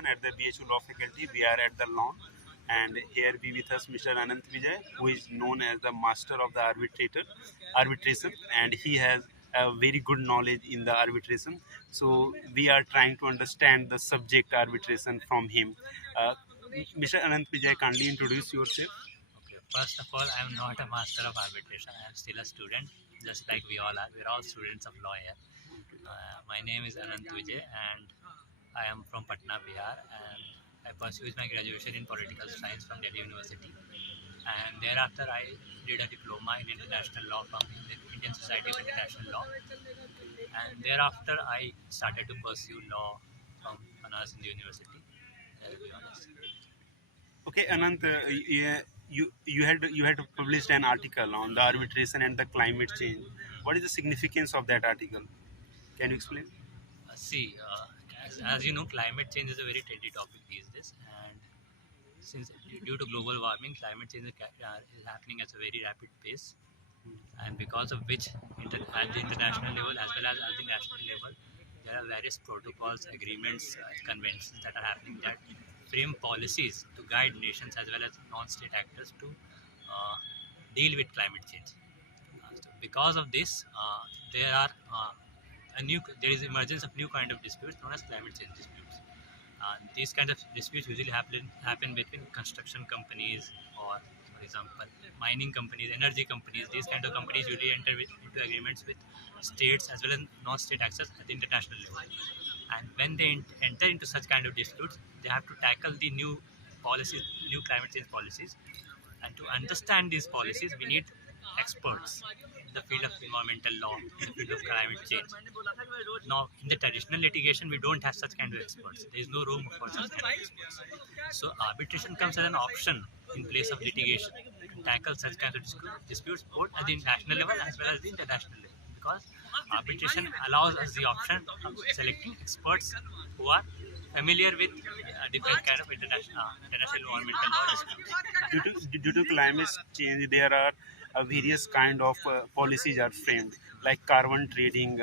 Priynandan at the BHU Law Faculty. We are at the lawn, and here be with us Mr. Anant Vijay, who is known as the master of the arbitration, and he has a very good knowledge in the arbitration. So we are trying to understand the subject arbitration from him. Uh, Mr. Anant Vijay, kindly introduce yourself. Okay, first of all, I am not a master of arbitration. I am still a student, just like we all are. We're all students of law here. My name is Anant Vijay, and I am from Patna, Bihar, and I pursued my graduation in political science from Delhi University. And thereafter, I did a diploma in international law from the Indian Society of International Law. And thereafter, I started to pursue law from Banaras Hindu University. To be honest. Okay, Anant, yeah, you had published an article on the arbitration and the climate change. What is the significance of that article? Can you explain? As you know, climate change is a very trendy topic these days, and since due to global warming, climate change is happening at a very rapid pace, and because of which, at the international level as well as at the national level, there are various protocols, agreements, conventions that are happening that frame policies to guide nations as well as non-state actors to deal with climate change. So because of this, there are there is emergence of new kind of disputes known as climate change disputes. These kinds of disputes usually happen between construction companies or, for example, mining companies, energy companies. These kind of companies usually enter into agreements with states as well as non-state actors at the international level. And when they enter into such kind of disputes, they have to tackle the new policies, new climate change policies. And to understand these policies, we need experts in the field of environmental law, in the field of climate change. Now, in the traditional litigation, we don't have such kind of experts. There is no room for such kind of experts. So, arbitration comes as an option in place of litigation to tackle such kind of disputes both at the national level as well as the international level. Because arbitration allows us the option of selecting experts who are familiar with different kind of international environmental law disputes. Due to climate change, there are various kind of policies are framed, like carbon trading,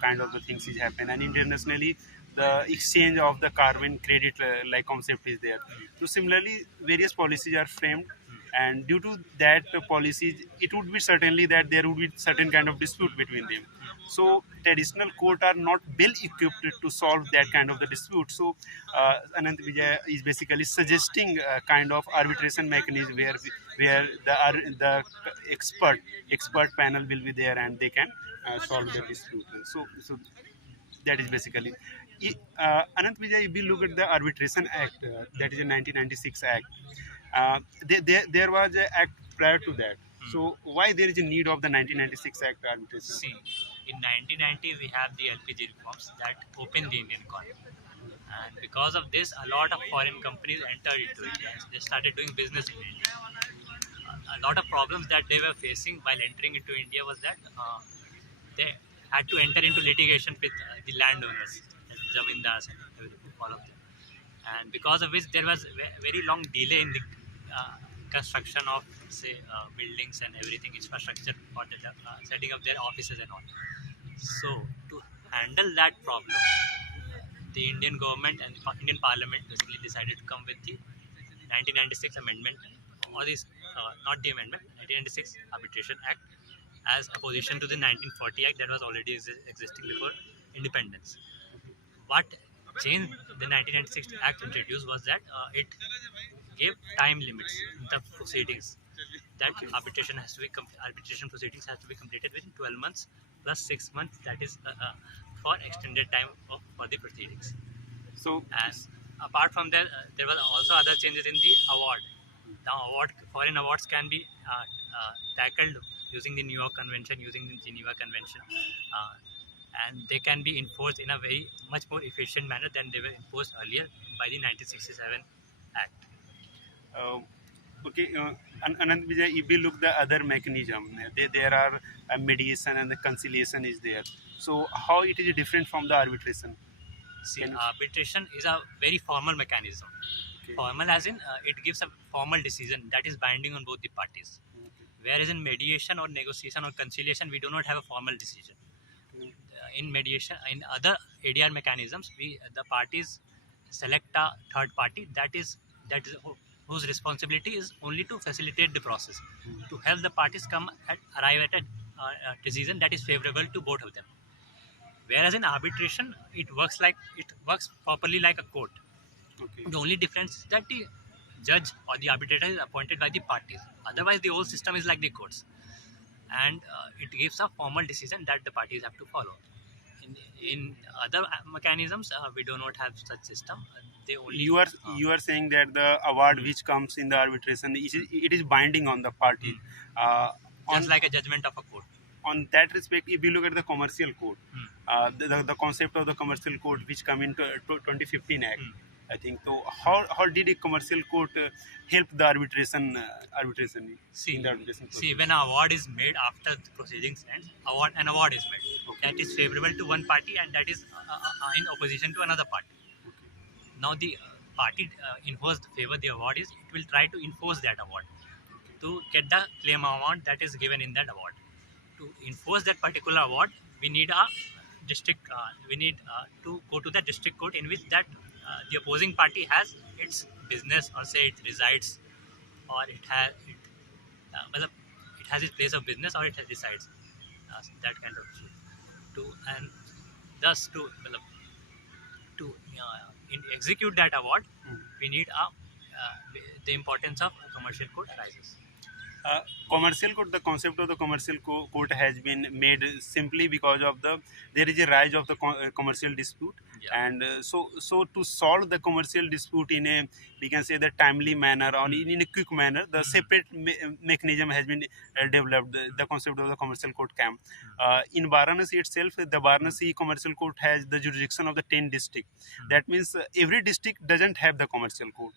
kind of the things is happen, and internationally the exchange of the carbon credit like concept is there. So similarly, various policies are framed, and due to that policies, it would be certainly that there would be certain kind of dispute between them. So traditional court are not well equipped to solve that kind of the dispute. So Anant Vijay is basically suggesting a kind of arbitration mechanism where the expert panel will be there and they can solve the dispute. So that is basically. Anant Vijay, if we look at the Arbitration Act, that is a 1996 Act. There was an act prior to that. So why there is a need of the 1996 Act arbitration? See, in 1990 we have the LPG reforms that opened the Indian economy, and because of this, a lot of foreign companies entered into India. They started doing business in India. A lot of problems that they were facing while entering into India was that they had to enter into litigation with the landowners, the zamindars, and everything, all of them. And because of which, there was very long delay in the construction of, say, buildings and everything, infrastructure for the setting up their offices and all. So, to handle that problem, the Indian government and the Indian Parliament basically decided to come with the 1996 amendment, or this, not the amendment, 1996 Arbitration Act, as opposition to the 1940 Act that was already existing before independence. What change the 1996 Act introduced was that it gave time limits in the proceedings. That arbitration proceedings has to be completed within 12 months plus 6 months. That is for extended time for the proceedings. So, as apart from that, there was also other changes in the award. Now, foreign awards can be tackled using the New York Convention, using the Geneva Convention, and they can be enforced in a very much more efficient manner than they were enforced earlier by the 1967 Act. Okay, Anant Vijay, if we look the other mechanism, there are mediation and the conciliation is there. So how it is different from the arbitration? See, arbitration is a very formal mechanism. Okay. Formal as in it gives a formal decision that is binding on both the parties. Okay. Whereas in mediation or negotiation or conciliation, we do not have a formal decision. Okay. In mediation, in other ADR mechanisms, the parties select a third party that is whose responsibility is only to facilitate the process, to help the parties arrive at a decision that is favorable to both of them. Whereas in arbitration, it works properly like a court. Okay. The only difference is that the judge or the arbitrator is appointed by the parties. Otherwise, the whole system is like the courts, and it gives a formal decision that the parties have to follow. In other mechanisms, we do not have such system. They only You are you are saying that the award which comes in the arbitration it is binding on the party. Uh, on just like a judgment of a court. on that respect, if you look at the commercial code, Hmm. the concept of the commercial code which come into 2015 Act, Hmm. I think. So how did a commercial court help the arbitration See, in the arbitration process? see, when an award is made after the proceedings ends, an award is made Okay. that is favorable to one party and that is in opposition to another party. Okay. Now the party in whose favor the award is, it will try to enforce that award to get the claim amount that is given in that award. To enforce that particular award, we need a district. We need to go to the district court in which that the opposing party has its business, or say it resides, or well, it has its place of business, or it resides. That kind of issue. And thus to execute that award, we need the importance of commercial court rises. Commercial code, the concept of the commercial court has been made simply because of there is a rise of the commercial dispute. Yeah. And so to solve the commercial dispute in a, we can say, the timely manner or in a quick manner, the separate mechanism has been developed. The concept of the commercial court camp in Varanasi itself, the Varanasi commercial court has the jurisdiction of the 10 district. That means every district doesn't have the commercial court.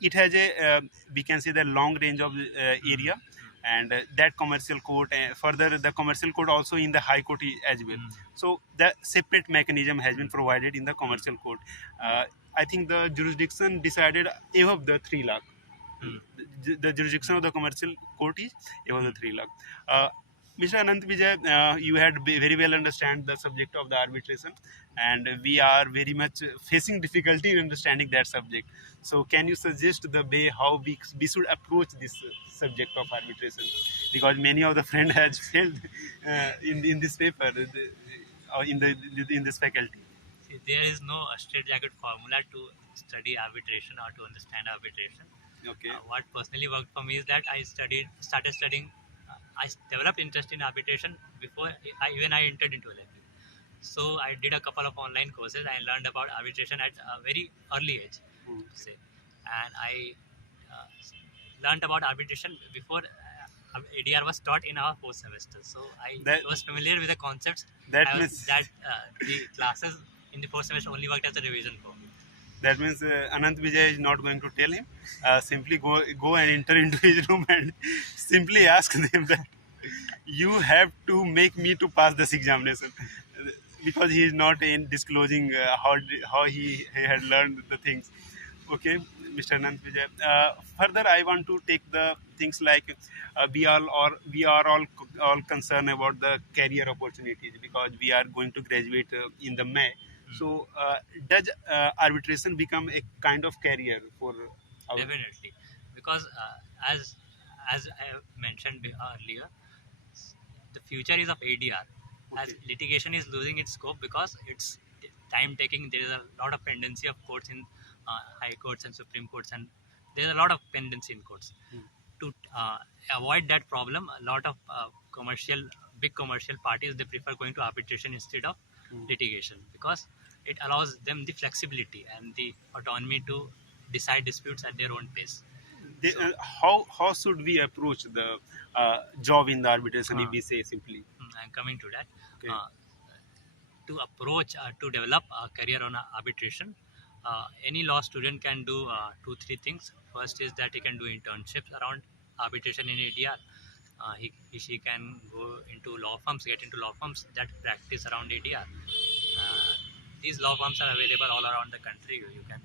It has a we can say the long range of area, and that commercial court, further the commercial court also in the high court as well. So the separate mechanism has been provided in the commercial court. I think the jurisdiction decided above the 3 lakh. The jurisdiction of the commercial court is above the 3 lakh. Mr. Anant Vijay, you had very well understand the subject of the arbitration, and we are very much facing difficulty in understanding that subject. So, can you suggest the way how we should approach this subject of arbitration? Because many of the friend has failed in this paper, or in this faculty. See, there is no straightjacket formula to study arbitration or to understand arbitration. Okay. What personally worked for me is that I started studying. I developed interest in arbitration before even I entered into LLB. So I did a couple of online courses. I learned about arbitration at a very early age, to say, and I learned about arbitration before ADR was taught in our fourth semester. So I was familiar with the concepts. That means that the classes in the fourth semester only worked as a revision for me. That means Anant Vijay is not going to tell him. Simply go and enter into his room and simply ask them that you have to make me to pass this examination, because he is not in disclosing how he had learned the things. Okay, Mr. Anant Vijay. Further, I want to take the things like we are all concerned about the career opportunities, because we are going to graduate in the May. So, does arbitration become a kind of career for our... Definitely, because as I mentioned earlier, the future is of ADR. As Okay. litigation is losing its scope because it's time taking. There is a lot of pendency of courts in high courts and supreme courts, and there is a lot of pendency in courts. To avoid that problem, a lot of big commercial parties, they prefer going to arbitration instead of litigation, because it allows them the flexibility and the autonomy to decide disputes at their own pace. How should we approach the job in the arbitration, if we say simply? I'm coming to that. Okay. To approach to develop a career on arbitration, any law student can do 2-3 things. First is that he can do internships around arbitration in ADR. She can go into law firms, get into law firms that practice around ADR. These law firms are available all around the country. You can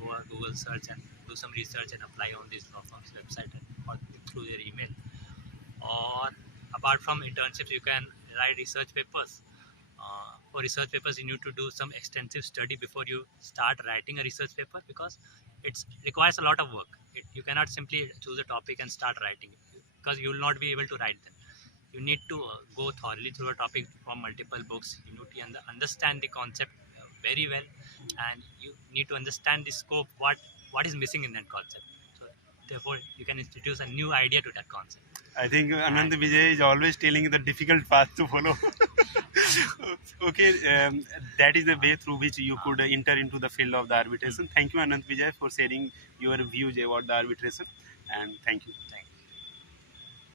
go on Google search and do some research and apply on these law firms' website or through their email. Or apart from internships, you can write research papers. For research papers, you need to do some extensive study before you start writing a research paper, because it requires a lot of work. You cannot simply choose a topic and start writing, because you will not be able to write them. You need to go thoroughly through a topic from multiple books. You need to understand the concept very well, and you need to understand the scope, what is missing in that concept. So therefore you can introduce a new idea to that concept. I think Anant And Vijay is always telling you the difficult path to follow. Okay, that is the way through which you could enter into the field of the arbitration. Thank you, Anant Vijay, for sharing your views about the arbitration, and thank you.